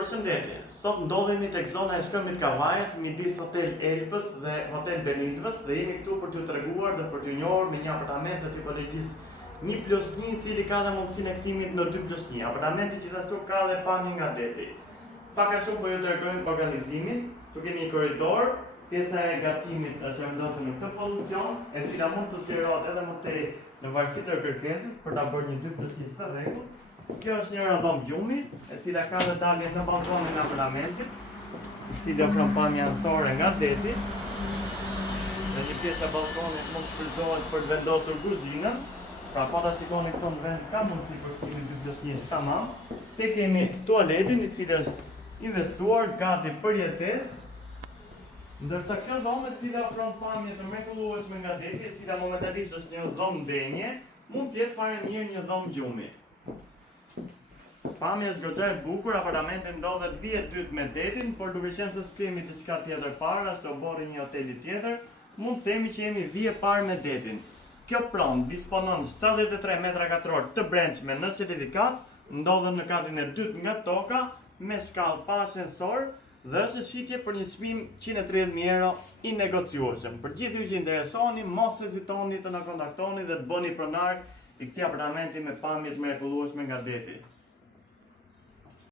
Përshëndetje, sot ndodhemi tek zona e shkëmbit Kavajës, midis Hotel Elbës dhe Hotel Benindvës dhe jemi këtu për t'ju treguar dhe për t'ju njohur me një apartament të tipologjisë 1+1 i cili ka dhe mundësinë e kthimit në 2+1. Apartamenti gjithashtu ka dhe pamje nga deti. Pak a shumë po ju tregojmë organizimin. Tu kemi një korridor, pjesa e gatimit është vendosur në këtë pozicion, e cila mund të sqarohet edhe më tej në varësi të kërkesës për ta bërë një 2+1 të rregullt. Kjo është një dhomë gjumi, e cila ka dhe dalje në balkonin e apartamentit, i cili ofron pamje anësore nga deti. Dhe një pjesë e balkonit mund të shfrytëzohet për të vendosur kuzhinën. Pra po ta shikoni këtu në vend ka mundësi për kthim 2+1 tamam. Te kemi tualetin i cili është investuar gati për jetesë. Ndërsa kjo dhomë e cila ofron pamje të mrekullueshme nga deti, e cila momentalisht është një dhomë denje, mund të jetë fare mirë një dhomë gjumi. Pamja është goxha e bukur, apartamenti ndodhet vihet dytë me detin, por duke qenë se s'kemi diçka tjetër para, se oborri një hoteli tjetër, mund të themi që jemi vije parë me detin. Kjo pronë disponon 73 metra katror të brendshme në certifikat, ndodhet në katin e dytë nga toka, me shkallë pa ascensor dhe është shitje për një çmim 130.000 euro i negociueshëm. Për gjithë ju që interesoni, mos hezitoni të na kontaktoni dhe të bëni pronar i këtij apartamenti me pamje të mrekullueshme nga deti.